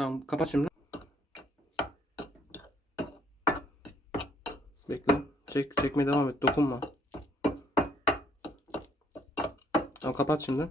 Tamam kapat şimdi. Bekle. Çek, çekmeye devam et. Dokunma. Tamam kapat şimdi.